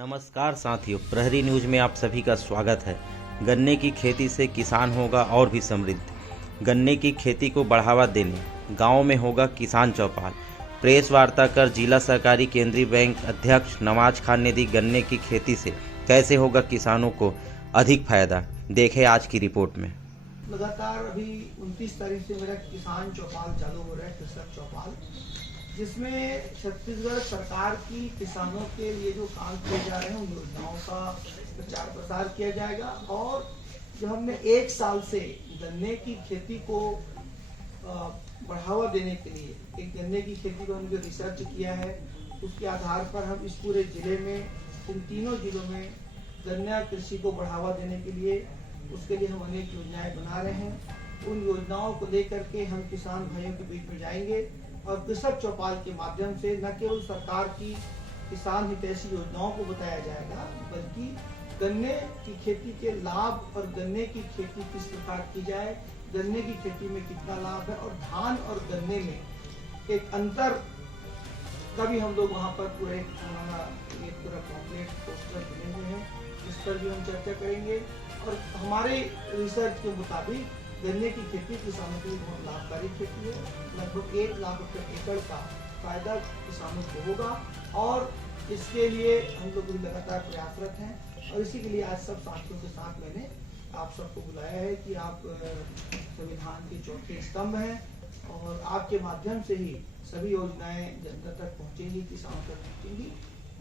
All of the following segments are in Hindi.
नमस्कार साथियों, प्रहरी न्यूज में आप सभी का स्वागत है। गन्ने की खेती से किसान होगा और भी समृद्ध। गन्ने की खेती को बढ़ावा देने गांव में होगा किसान चौपाल। प्रेस वार्ता कर जिला सहकारी केंद्रीय बैंक अध्यक्ष नवाज खान ने दी गन्ने की खेती से कैसे होगा किसानों को अधिक फायदा। देखें आज की रिपोर्ट में। लगातार अभी 29 तारीख से मेरा किसान चौपाल चालू हो रहा है, कृषक चौपाल, जिसमें छत्तीसगढ़ सरकार की किसानों के लिए जो काम किए जा रहे हैं उन योजनाओं का प्रचार प्रसार किया जाएगा। और जो हमने एक साल से गन्ने की खेती को बढ़ावा देने के लिए एक गन्ने की खेती को हमने रिसर्च किया है, उसके आधार पर हम इस पूरे जिले में, इन तीनों जिलों में गन्ना कृषि को बढ़ावा देने के लिए उसके लिए हम अनेक योजनाएं बना रहे हैं। उन योजनाओं को लेकर के हम किसान भाइयों के बीच में जाएंगे और कृषक चौपाल के माध्यम से न केवल सरकार की किसान हितैषी योजनाओं को बताया जाएगा, बल्कि गन्ने की खेती के लाभ और गन्ने की खेती किस प्रकार की जाए, गन्ने की खेती में कितना लाभ है और धान और गन्ने में एक अंतर का भी हम लोग वहाँ पर पूरे पूरा कॉम्प्लेट पोस्टर बने हुए हैं, इस पर भी हम चर्चा करेंगे। और हमारे रिसर्च के मुताबिक गन्ने की खेती किसानों के लिए बहुत लाभकारी खेती है। लगभग 1 लाख रुपए एकड़ का फायदा किसानों को होगा और इसके लिए हम लोग लगातार प्रयासरत हैं। और इसी के लिए आज सब साथियों के साथ मैंने आप सबको बुलाया है कि आप संविधान के चौथे स्तंभ हैं और आपके माध्यम से ही सभी योजनाएं जनता तक पहुंचेंगी, किसानों तक पहुंचेंगी।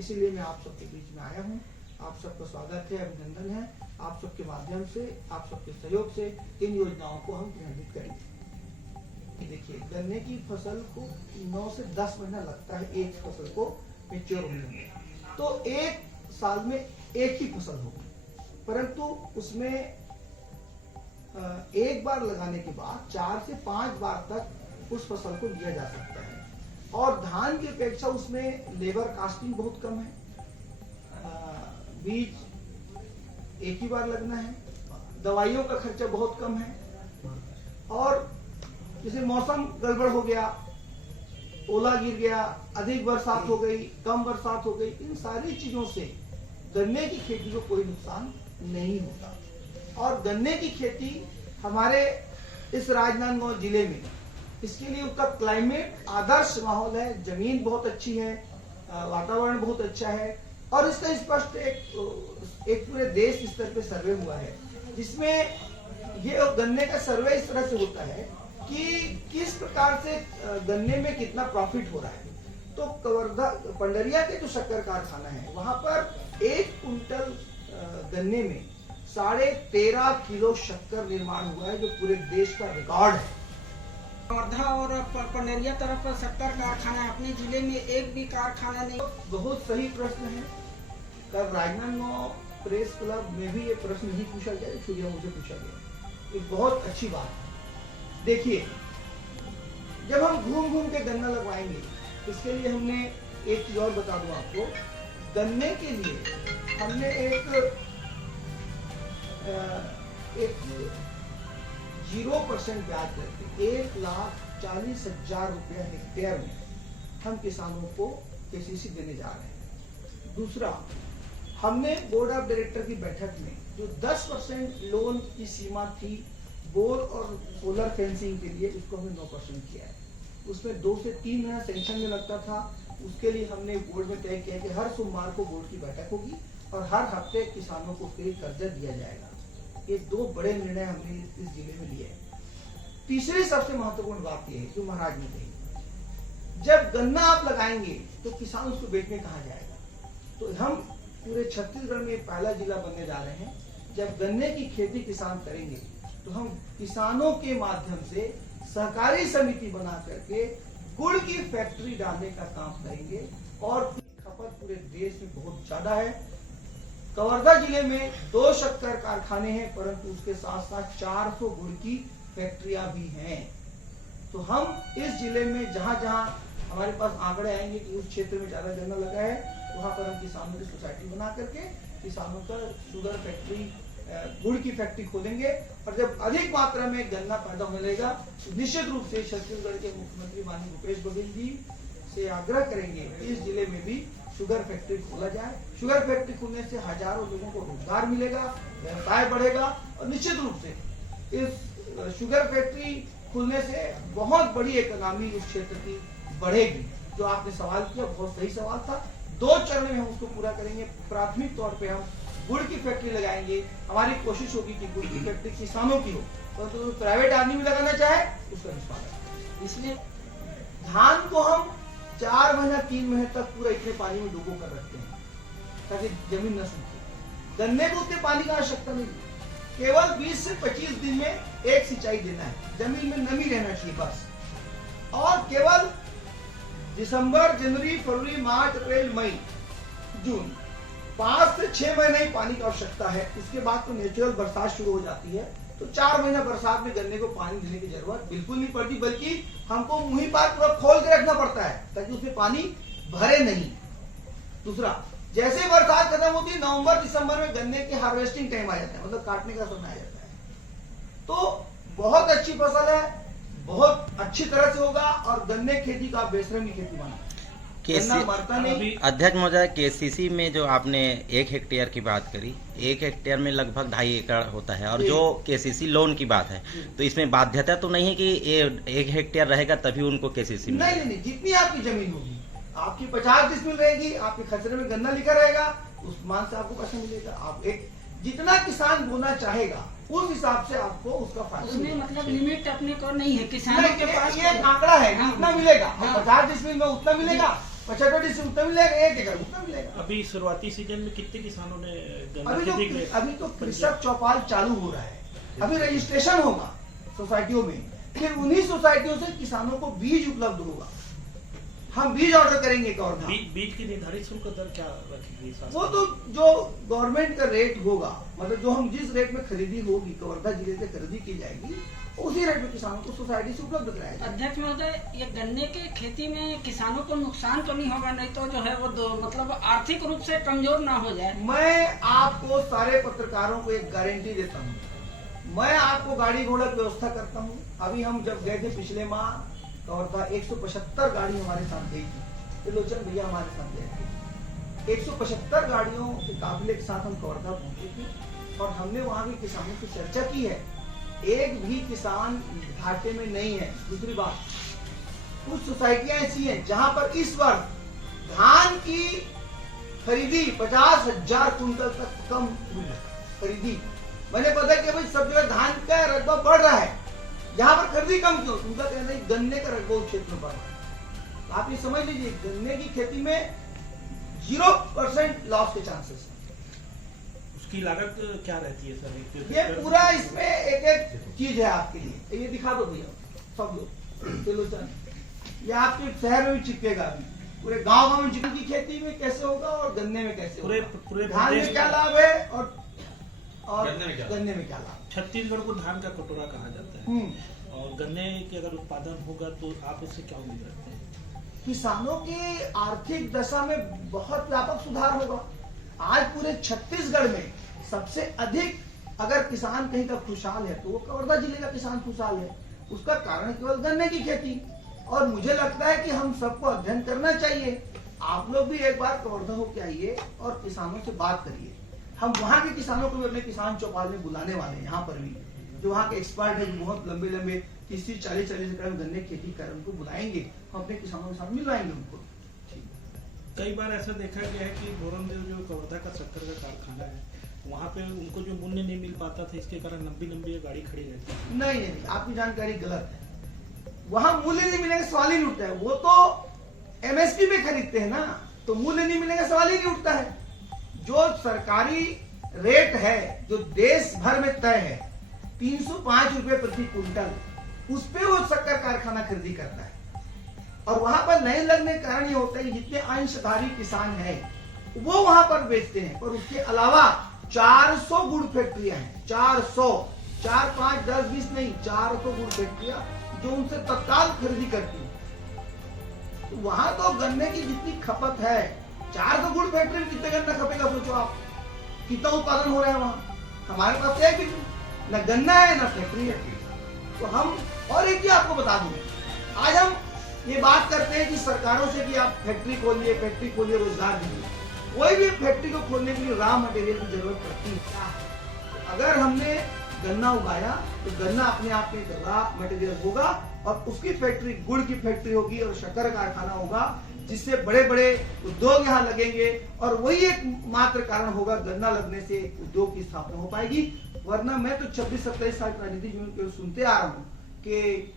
इसीलिए मैं आप सबके बीच में आया हूँ। आप सबका स्वागत है, अभिनंदन है। आप सबके माध्यम से, आप सबके सहयोग से इन योजनाओं को हम क्रियान्वित करेंगे। देखिए, गन्ने की फसल को 9 से 10 महीना लगता है एक फसल को मैच्योर होने में, तो एक साल में एक ही फसल होगी, परंतु उसमें एक बार लगाने के बाद 4 से 5 बार तक उस फसल को लिया जा सकता है। और धान की अपेक्षा उसमें लेबर कास्टिंग बहुत कम है, बीज एक ही बार लगना है, दवाइयों का खर्चा बहुत कम है, और जैसे मौसम गड़बड़ हो गया, ओला गिर गया, अधिक बरसात हो गई, कम बरसात हो गई, इन सारी चीजों से गन्ने की खेती को कोई नुकसान नहीं होता। और गन्ने की खेती हमारे इस राजनांदगांव जिले में, इसके लिए उसका क्लाइमेट आदर्श माहौल है, जमीन बहुत अच्छी है, वातावरण बहुत अच्छा है। और इसका स्पष्ट एक पूरे देश स्तर पे सर्वे हुआ है, जिसमें ये गन्ने का सर्वे इस तरह से होता है कि किस प्रकार से गन्ने में कितना प्रॉफिट हो रहा है। तो कवर्धा पंडरिया के जो शक्कर कारखाना है, वहां पर 1 कुंटल गन्ने में 13.5 किलो शक्कर निर्माण हुआ है, जो पूरे देश का रिकॉर्ड है। वर्धा और पंडरिया तरफ शक्कर कारखाना, अपने जिले में एक भी कारखाना नहीं। बहुत सही प्रश्न है। कल राजनांदगांव प्रेस क्लब में भी ये प्रश्न नहीं पूछा गया, इसलिए मुझे पूछा गया। ये बहुत अच्छी बात है। देखिए, जब हम घूम घूम के गन्ना लगवाएंगे, इसके लिए हमने एक चीज और बता दूं आपको। गन्ने के लिए हमने एक 0% ब्याज करके 1,40,000 रुपया हेक्टेयर में हम किसानों को केसीसी देने जा रहे हैं। दूसरा, हमने बोर्ड ऑफ डायरेक्टर की बैठक में जो 10% लोन की सीमा थी बोर और सोलर फेंसिंग के लिए, उसको हमने 9% किया है। उसमें 2 से 3 महीना सेंक्शन में लगता था। उसके लिए हमने बोर्ड में तय किया कि हर सोमवार को बोर्ड की बैठक होगी और हर हफ्ते किसानों को फ्री कर्जा दिया जाएगा। ये 2 बड़े निर्णय हमने इस जिले में लिए हैं। तीसरी सबसे महत्वपूर्ण बात यह है जो महाराज ने कही, जब गन्ना आप लगाएंगे तो किसान उसको बेचने कहाँ जाएगा। तो हम पूरे छत्तीसगढ़ में पहला जिला बनने जा रहे हैं, जब गन्ने की खेती किसान करेंगे तो हम किसानों के माध्यम से सहकारी समिति बना करके गुड़ की फैक्ट्री डालने का काम करेंगे। और खपत पूरे देश में बहुत ज्यादा है। कवर्धा जिले में 2 शक्कर कारखाने हैं, परंतु उसके साथ साथ 400 गुड़ की फैक्ट्रियां भी हैं। तो हम इस जिले में जहां जहां हमारे पास आंकड़े आएंगे कि उस क्षेत्र में ज्यादा गन्ना लगा है, वहां पर हम किसानों की सोसाइटी बना करके किसानों का शुगर फैक्ट्री, गुड़ की फैक्ट्री खोलेंगे। और जब अधिक मात्रा में गन्ना पैदा होने लगेगा, तो निश्चित रूप से छत्तीसगढ़ के मुख्यमंत्री माननीय भूपेश बघेल जी, से आग्रह करेंगे कि इस जिले में भी शुगर फैक्ट्री खोला जाए। शुगर फैक्ट्री खुलने से हजारों लोगों को रोजगार मिलेगा, व्यवसाय बढ़ेगा और निश्चित रूप से इस शुगर फैक्ट्री खुलने से बहुत बड़ी इकोनॉमी उस क्षेत्र की बढ़ेगी। जो आपने सवाल किया बहुत सही सवाल था। 2 चरण में हम उसको पूरा करेंगे। प्राथमिक तौर पे हम गुड़ की फैक्ट्री लगाएंगे। हमारी कोशिश होगी कि गुड़ की फैक्ट्री किसानों की हो, परंतु तो प्राइवेट आदमी भी लगाना चाहे उसका निष्पादन। इसलिए धान को हम 4 महीना 3 महीने तक पूरा इतने पानी में डुबो कर रखते हैं ताकि जमीन न सूखे। गन्ने को उतने पानी की आवश्यकता नहीं, केवल 20 से 25 दिन में एक सिंचाई देना है, जमीन में नमी रहना चाहिए बस। और केवल दिसंबर, जनवरी, फरवरी, मार्च, अप्रैल, मई, जून 5 से 6 महीने ही पानी की आवश्यकता है। इसके बाद तो नेचुरल बरसात शुरू हो जाती है, तो 4 महीना बरसात में गन्ने को पानी देने की जरूरत बिल्कुल नहीं पड़ती, बल्कि हमको मुंही पार पूरा खोल के रखना पड़ता है ताकि उसमें पानी भरे नहीं। दूसरा, जैसे ही बरसात खत्म होती है नवंबर दिसंबर में गन्ने की हार्वेस्टिंग टाइम आ जाता है, मतलब काटने का समय आ जाता है। तो बहुत अच्छी फसल है, बहुत अच्छी तरह से होगा और गन्ने खेती का बेशर्मी खेती बना। गन्ना मरता नहीं। अध्यक्ष महोदय, केसीसी में जो आपने 1 हेक्टेयर की बात करी, 1 हेक्टेयर में लगभग 2.5 एकड़ होता है और जो केसीसी लोन की बात है, तो इसमें बाध्यता तो नहीं है कि 1 हेक्टेयर रहेगा तभी उनको केसीसी में? नहीं, जितनी आपकी जमीन होगी, आपकी 50 डिसमिल रहेगी, आपके खसरे में गन्ना लिखा रहेगा, उस मान से आपको पैसा मिलेगा। आप एक जितना किसान बोना चाहेगा उस हिसाब से आपको उसका फायदा उसमें मतलब लिमिट अपने को नहीं है किसानों के पास। ये एक आंकड़ा है, हाँ, उतना मिलेगा। हाँ, 50 डिसमिल में उतना मिलेगा, 75 डिसमिल उतना मिलेगा, 1 एकड़ उतना मिलेगा। अभी शुरुआती सीजन में कितने किसानों ने गन्ना अभी खेती के लिए? अभी तो कृषक चौपाल चालू हो रहा है, अभी रजिस्ट्रेशन होगा सोसाइटियों में, फिर उन्हीं सोसाइटियों से किसानों को बीज उपलब्ध होगा। हम बीज ऑर्डर करेंगे एक और बीज की निर्धारित शुल्क दर क्या रखेगी? वो तो जो गवर्नमेंट का रेट होगा, मतलब जो हम जिस रेट में खरीदी होगी, कवर्धा जिले से खरीदी की जाएगी, उसी रेट में किसानों को सोसाइटी से उपलब्ध कराया जाएगा। अध्यक्ष महोदय, ये गन्ने की खेती में किसानों को नुकसान तो नहीं होगा? नहीं तो जो है वो मतलब आर्थिक रूप से कमजोर ना हो जाए। मैं आपको सारे पत्रकारों को एक गारंटी देता हूँ, मैं आपको गाड़ी घोड़ा की व्यवस्था करता हूँ। अभी हम जब गए थे पिछले माह कवर्धा, 175 गाड़ी हमारे साथ गई थी, त्रिलोचन भैया हमारे साथ गए थे। 175 गाड़ियों के काफिले के साथ हम कवर्धा पहुंचे थे और हमने वहां के किसानों से चर्चा की है। एक भी किसान घाटे में नहीं है। दूसरी बात, कुछ सोसाइटियां ऐसी हैं जहां पर इस वर्ष धान की खरीदी 50,000 कुंटल तक कम हुई है। खरीदी मैंने पता कि भाई सब जगह धान का रकबा बढ़ रहा है, यहाँ पर खरीदी कम क्यों? उनका कहना है गन्ने का रकबा उस क्षेत्र में बढ़ रहा है। आप ये समझ लीजिए, गन्ने की खेती में 0% लॉस के चांसेस। उसकी लागत क्या रहती है सर? ये पूरा इसमें एक एक चीज है आपके लिए, ये दिखा दो भैया सब लोग। त्रिलोचन, ये आपके शहर में भी चिपकेगा, अभी पूरे गांव में चिकन की खेती में कैसे होगा और गन्ने में कैसे होगा, धान में क्या लाभ है और गन्ने में क्या लाभ। छत्तीसगढ़ को धान का कटोरा कहा जाता है और गन्ने के अगर उत्पादन होगा तो आप इससे क्या उम्मीद रखते हैं? किसानों की आर्थिक दशा में बहुत व्यापक सुधार होगा। आज पूरे छत्तीसगढ़ में सबसे अधिक अगर किसान कहीं का खुशहाल है तो वो कवर्धा जिले का किसान खुशहाल है। उसका कारण केवल गन्ने की खेती। और मुझे लगता है कि हम सबको अध्ययन करना चाहिए। आप लोग भी एक बार कवर्धा होके आइए और किसानों से बात करिए। हम वहाँ के किसानों को भी अपने किसान चौपाल में बुलाने वाले हैं, यहाँ पर भी जो वहाँ के एक्सपर्ट है, जो बहुत लंबे लंबे 30-40 एकड़ में गन्ने की खेती कर, उनको बुलाएंगे, हम अपने किसानों के साथ मिलवाएंगे उनको। कई बार ऐसा देखा गया है कि बोरनदेव जो कवर्धा का शक्कर का कारखाना है, वहाँ पे उनको जो मूल्य नहीं मिल पाता था, इसके कारण लंबी गाड़ी खड़ी रहती है। नहीं, आपकी जानकारी गलत है। वहाँ मूल्य नहीं मिलेगा सवाल ही नहीं उठता है। वो तो MSP में खरीदते हैं ना, तो मूल्य नहीं मिलेगा सवाल ही नहीं उठता है। जो सरकारी रेट है, जो देश भर में तय है, 305 रुपए प्रति क्विंटल, उस पे वो शक्कर कारखाना खरीदी करता है। और वहां पर नहीं लगने के कारण ये होता है कि जितने अंशधारी किसान हैं वो वहां पर बेचते हैं। पर उसके अलावा 400 गुड़ फैक्ट्रियां हैं, 400, 4, 5, 10, 20 नहीं, 400 गुड़ फैक्ट्रियां जो उनसे तत्काल खरीदी करती है। तो वहां तो गन्ने की जितनी खपत है, 400 गुड़ फैक्ट्री में कितने गन्ना खपेगा सोचो आप, कितना उत्पादन हो रहा है वहां। हमारे पास एक भी न गन्ना है न फैक्ट्री है। तो हम और एक चीज आपको बता दूं, आज हम ये बात करते हैं कि सरकारों से कि आप फैक्ट्री खोलिए, रोजगार दीजिए। कोई भी फैक्ट्री को खोलने के लिए रॉ मटेरियल की जरूरत पड़ती है। अगर हमने गन्ना उगाया तो गन्ना अपने आप में रॉ मटेरियल होगा और उसकी फैक्ट्री गुड़ की फैक्ट्री होगी और शक्कर कारखाना होगा, जिससे बड़े बड़े उद्योग यहाँ लगेंगे और वही एक मात्र कारण होगा गन्ना लगने से उद्योग की स्थापना हो पाएगी। वरना मैं तो 26-27 साल राजनीति जीवन के सुनते आ रहा हूँ कि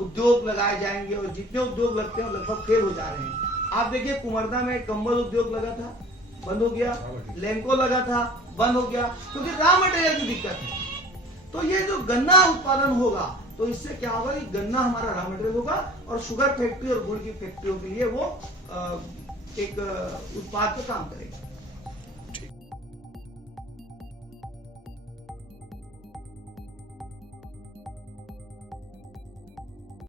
उद्योग लगाए जाएंगे और जितने उद्योग लगते हैं लगभग फेल हो जा रहे हैं। आप देखिए कुमरदा में कंबल उद्योग लगा था, बंद हो गया। लैंको लगा था, बंद हो गया, क्योंकि रॉ मटेरियल की दिक्कत है। तो ये जो गन्ना उत्पादन होगा तो इससे क्या होगा कि गन्ना हमारा रॉ मटेरियल होगा और शुगर फैक्ट्री और गुड़ की फैक्ट्रियों के लिए वो एक उत्पाद का काम करेगा।